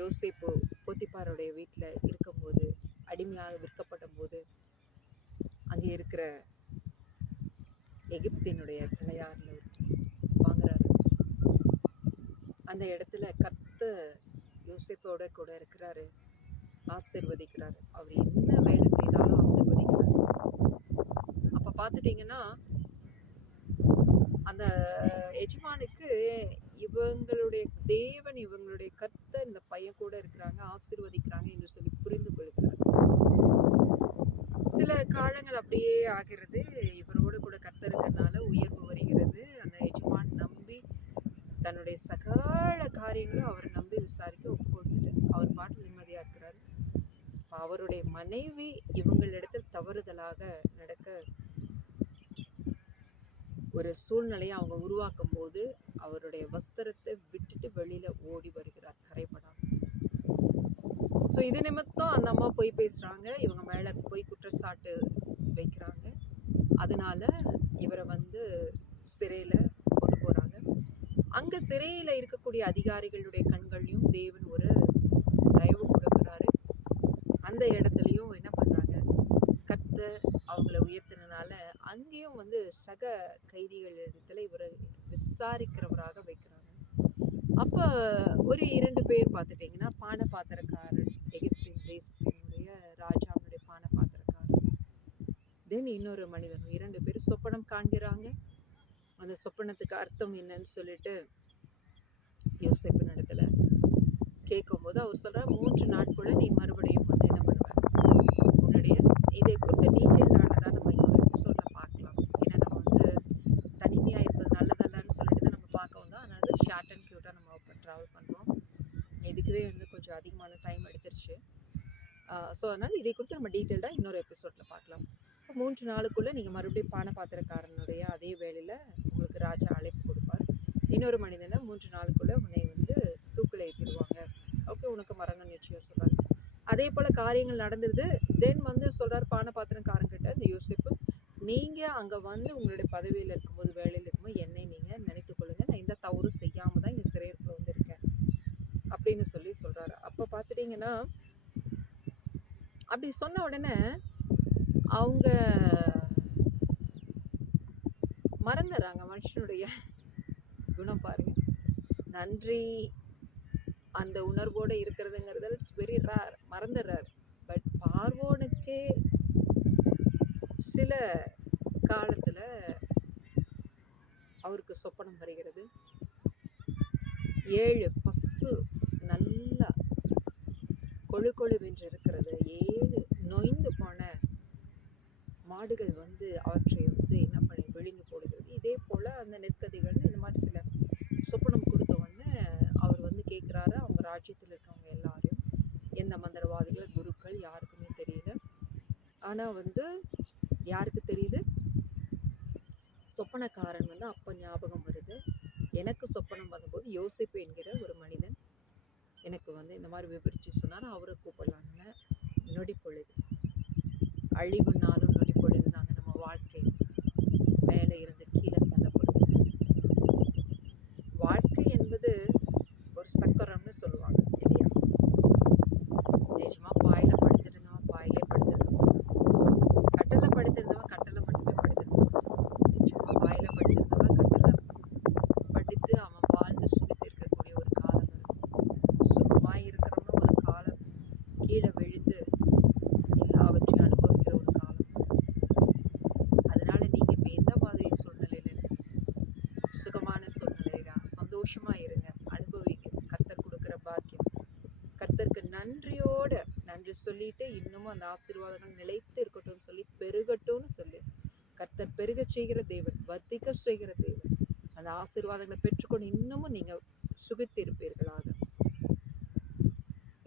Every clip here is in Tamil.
யோசேப்பு போத்திபாருடைய வீட்டில் இருக்கும்போது, அடிமையாக விற்கப்படும் போது, அங்கே இருக்கிற எகிப்தினுடைய தலையாரில் வாங்குறாரு. அந்த இடத்துல கர்த்தர் யோசேப்போட கூட இருக்கிறாரு, ஆசீர்வதிக்கிறாரு. அவர் என்ன வேலை செய்தாலும் ஆசீர்வதிக்கிறாரு. அப்ப பார்த்துட்டீங்கன்னா அந்த எஜமானுக்கு இவங்களுடைய தேவன், இவங்களுடைய கர்த்தர் இந்த பையன் கூட இருக்கிறாங்க, ஆசீர்வதிக்கிறாங்க என்று சொல்லி புரிந்து கொள்கிறார். சில காலங்கள் அப்படியே ஆகிறது. இவரோடு கூட கர்த்தர் இருக்கிறதுனால உயர்வு வருகிறது. அந்த எஜமான் நம்பி தன்னுடைய சகல காரியங்களும் அவரை நம்பி விசாரிக்க ஒப்பு கொடுத்துட்டு அவர் பாட்டு நிம்மதியா இருக்கிறாரு. அவருடைய மனைவி இவங்களிடத்தில் தவறுதலாக நடக்க ஒரு சூழ்நிலையை அவங்க உருவாக்கும் போது அவருடைய வஸ்திரத்தை விட்டுட்டு வெளியில ஓடி வருகிறார் கரைபடாம. ஸோ இது நிமித்தம் அந்த அம்மா போய் பேசுறாங்க, இவங்க மேல போய் குற்றச்சாட்டு வைக்கிறாங்க. அதனால இவரை சிறையில கொண்டு போறாங்க. அங்க சிறையில இருக்கக்கூடிய அதிகாரிகளுடைய கண்கள்லையும் தேவன் ஒரு தயவு கொடுக்கிறாரு. அந்த இடத்துலயும் என்ன பண்றாங்க, கர்த்தர் அவங்கள உயர்த்தினால அங்கேயும் சக கைதிகள் இடத்துல இவரை விசாரிக்கிறவராக வைக்கிறாங்க. அப்ப ஒரு 2 பேர் பார்த்துட்டீங்கன்னா, பான பாத்திரக்காரர், எகிப்தின் தேசத்தினுடைய ராஜாவுடைய பான பாத்திரக்காரர், தென் இன்னொரு மனிதன், 2 பேர் சொப்பனம் காண்கிறாங்க. அந்த சொப்பனத்துக்கு அர்த்தம் என்னன்னு சொல்லிட்டு யோசேப்பின் இடத்துல கேட்கும்போது அவர் சொல்ற, 3 நாட்குள்ள நீ மறுபடியும் என்ன பண்ணுவ, உன்னுடைய இதை குறித்த டீட்டெயில்டானதான் நம்ம இன்னொரு எபிசோட்ல பார்க்கலாம். ஏன்னா நம்ம தனிமையா இருப்பது நல்லதல்லன்னு சொல்லிட்டு தான் நம்ம பார்க்கவும் தான். அதனால ஷார்ட் அண்ட் கியூட்டா நம்ம ட்ராவல் பண்றோம். இதுக்குவே கொஞ்சம் அதிகமான டைம் எடுத்துருச்சு. ஸோ அதனால இதை குறித்து நம்ம டீட்டெயில்டாக இன்னொரு எபிசோட்ல பார்க்கலாம். 3 நாளுக்குள்ள நீங்க மறுபடியும் பான பாத்திரக்காரனுடைய அதே வேலையில உங்களுக்கு ராஜா அழைப்பு கொடுப்பார். இன்னொரு மனிதனை 3 நாளுக்குள்ள உன்னை தூக்கில ஏற்றிடுவாங்க. ஓகே, உனக்கு மரணம் நிச்சயம் சொல்றாரு. அதே போல காரியங்கள் நடந்துருது. தென் சொல்றாரு பான பாத்திரக்காரங்கிட்ட, இந்த யோசேப்பு, நீங்க அங்க உங்களுடைய பதவியில இருக்கும்போது, வேலையில இருக்கும்போது என்னை நீங்க நினைத்து கொள்ளுங்க, நான் எந்த தவறும் செய்யாம தான் இங்க சிறையிருப்புல வந்திருக்கேன் அப்படின்னு சொல்றாரு. அப்ப பாத்துட்டீங்கன்னா அப்படி சொன்ன உடனே அவங்க மறந்துடுறாங்க. மனுஷனுடைய குணம் பாருங்க, நன்றி அந்த உணர்வோடு இருக்கிறதுங்கிறது இட்ஸ் வெரி ரேர். மறந்துடுறாரு. பட் பார்வோனுக்கே சில காலத்துல அவருக்கு சொப்பனம் வருகிறது. 7 பசு நல்லா கொழுவென்று இருக்கிறது, 7 நொய்ந்து போன மாடுகள் அவற்றை என்ன பண்ணி விழுங்கி போடுகிறது. இதே போல அந்த நெற்கதிகள் இந்த மாதிரி சில சொப்பனம் கொடுத்த உடனே அவர் கேட்குறாரு. அவங்க ராஜ்யத்தில் இருக்கவங்க எல்லாரையும், எந்த மந்திரவாதிகள், குருக்கள், யாருக்குமே தெரியல. ஆனா யாருக்கு தெரியுது, சொப்பனக்காரன் அப்ப ஞாபகம் வருது. எனக்கு சொப்பனம் வந்தபோது யோசேப்பு என்கிற ஒரு மனிதன் எனக்கு இந்த மாதிரி விவரிச்சு சொன்னாரு, அவரை கூப்பிடலான்னு. நொடி பொழுது, அழிவு நாளும் நொடி பொழுது தாங்க நம்ம வாழ்க்கை. மேலே இருந்து கீழே தள்ளப்படுது. வாழ்க்கை என்பது ஒரு சக்கரம்னு சொல்லுவாங்க இல்லையா? நிஜமா பாயில படுத்திருந்தவன் பாயிலே படுத்திருந்தவன், கட்டளை படுத்திருந்தவன் கட்டளை மட்டுமே படுத்திருந்தவன், நிஜமா பாயில படுத்திருந்தவன் கட்டளை படித்து அவன் வாழ்ந்து சுகித்திருக்கக்கூடிய ஒரு காலம் இருக்கும். சுகமாய் இருக்கிறவங்க ஒரு காலம், கீழே விழுந்து எல்லாவற்றையும் அனுபவிக்கிற ஒரு காலம். அதனால நீங்க இப்ப எந்த மாதிரி சூழ்நிலையில இருக்கீங்க? சுகமான சூழ்நிலையா? சந்தோஷமா இருங்க, அனுபவிங்க கர்த்தர் கொடுக்கிற பாக்கியம். கர்த்தருக்கு நன்றியோட நன்றி சொல்லிட்டு இன்னமும் அந்த ஆசீர்வாதங்கள் நிலைத்து இருக்கட்டும் சொல்லி, பெருகட்டும்னு சொல்லி, கர்த்தர் பெருக செய்கிற தேவன், வர்த்திக்க செய்கிற தேவன். அந்த ஆசீர்வாதங்களை பெற்றுக்கொண்டு இன்னமும் நீங்க சுகித்து இருப்பீர்களாக.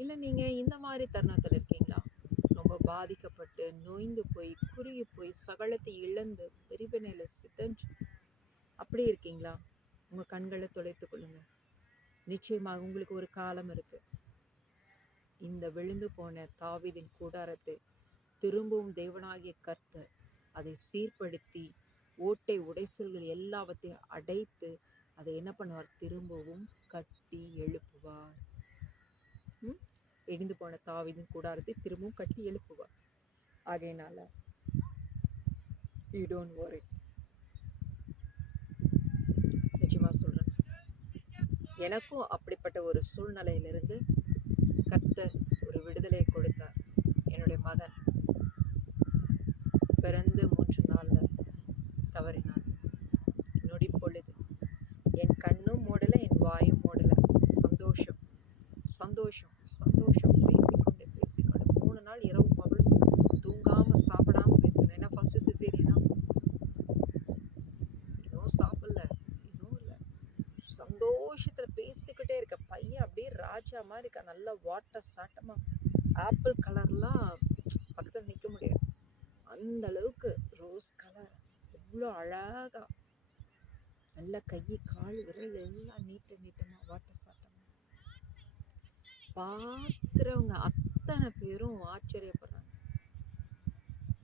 இல்ல நீங்க இந்த மாதிரி தருணத்துல இருக்கீங்களா? ரொம்ப பாதிக்கப்பட்டு, நொய்ந்து போய், குறுகி போய், சகலத்தை இழந்து, பெரிவினையில சிதஞ்சு அப்படி இருக்கீங்களா? உங்க கண்களை தொலைத்துக் கொள்ளுங்க. நிச்சயமாக உங்களுக்கு ஒரு காலம் இருக்கு. இந்த விழுந்து போன தாவீதின் கூடாரத்தை திரும்பவும் தேவனாகிய கர்த்தர் அதை சீர்படுத்தி, ஓட்டை உடைசல்கள் எல்லாவற்றையும் அடைத்து அதை என்ன பண்ணுவார்? திரும்பவும் கட்டி எழுப்புவார். ம்? இடிந்து போன தாவீதின் கூடாரத்தை திரும்பவும் கட்டி எழுப்புவார். ஆகையினால யூ டோன்ட் வரி. நிச்சயமா சொல்றேன், எனக்கும் அப்படிப்பட்ட ஒரு சூழ்நிலையிலிருந்து கர்த்தர் ஒரு விடுதலையை கொடுத்தார். என்னுடைய மகன் பிறந்து 3 நாள்ல தவறினான். நொடி பொழுது என் கண்ணும் மூடல, என் வாயும் மூடல. சந்தோஷம் சந்தோஷம் சந்தோஷம், பேசிக்கொண்டு 3 நாள் இரவு பகல் தூங்காம சாப்பிடாம பேசிக்கணும். ஏன்னா ஃபர்ஸ்ட் சிசேரியனா, எதுவும் சாப்பிடல, எதுவும் இல்லை, சந்தோஷத்துல பேசிக்கிட்டே இருக்க. பையன் அப்படியே ராஜா மாதிரி இருக்கா, நல்லா வாட்டர் சாட்டமா, ஆப்பிள் கலர்லாம் பக்கத்துல நிக்க முடியாது, அந்த அளவுக்கு ரோஸ் கலர், எவ்வளோ அழகா, நல்ல கை கால் விரல் எல்லாம் நீட்டமா வாட்டர் சாட்டமா. பார்க்குறவங்க அத்தனை பேரும் ஆச்சரியப்படுறாங்க.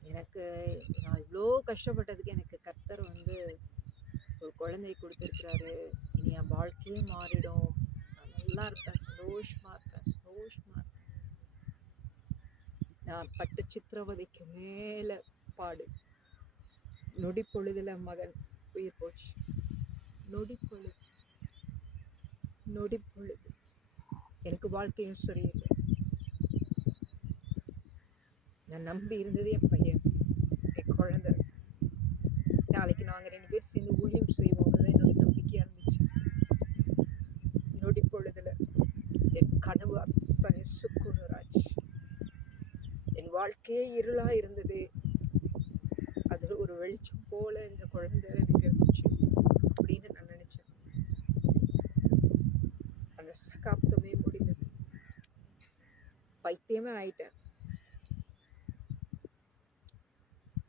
எனக்கு, நான் இவ்வளோ கஷ்டப்பட்டதுக்கு எனக்கு கர்த்தர் ஒரு குழந்தை கொடுத்துருக்கிறாரு. இனி என் வாழ்க்கையே மாறிடும், நான் நல்லா இருப்பேன், சந்தோஷமா இருப்பேன். நான் பட்ட சித்திரவதைக்கு மேல பாடு. நொடி பொழுதுல மகன் உயிர் போச்சு. நொடி பொழுது எனக்கு வாழ்க்கையும் சரியில்லை. நான் நம்பி இருந்தது என் பையன், என் குழந்தை. நாளைக்கு நாங்கள் 2 பேர் சேர்ந்து ஊழியம் செய்வோங்கிறது என்னோட நம்பிக்கையா இருந்துச்சு. நொடி பொழுதுல என் கனவு அத்தனை சுக்குநூறாச்சு. என் வாழ்க்கையே இருளா இருந்தது, அதுல ஒரு வெளிச்சம் போல இந்த குழந்தை எனக்கு இருந்துச்சு அப்படின்னு நான் நினைச்சேன். அந்த சகாப்தமே முடிந்தது. பைத்தியமே ஆயிட்டேன்.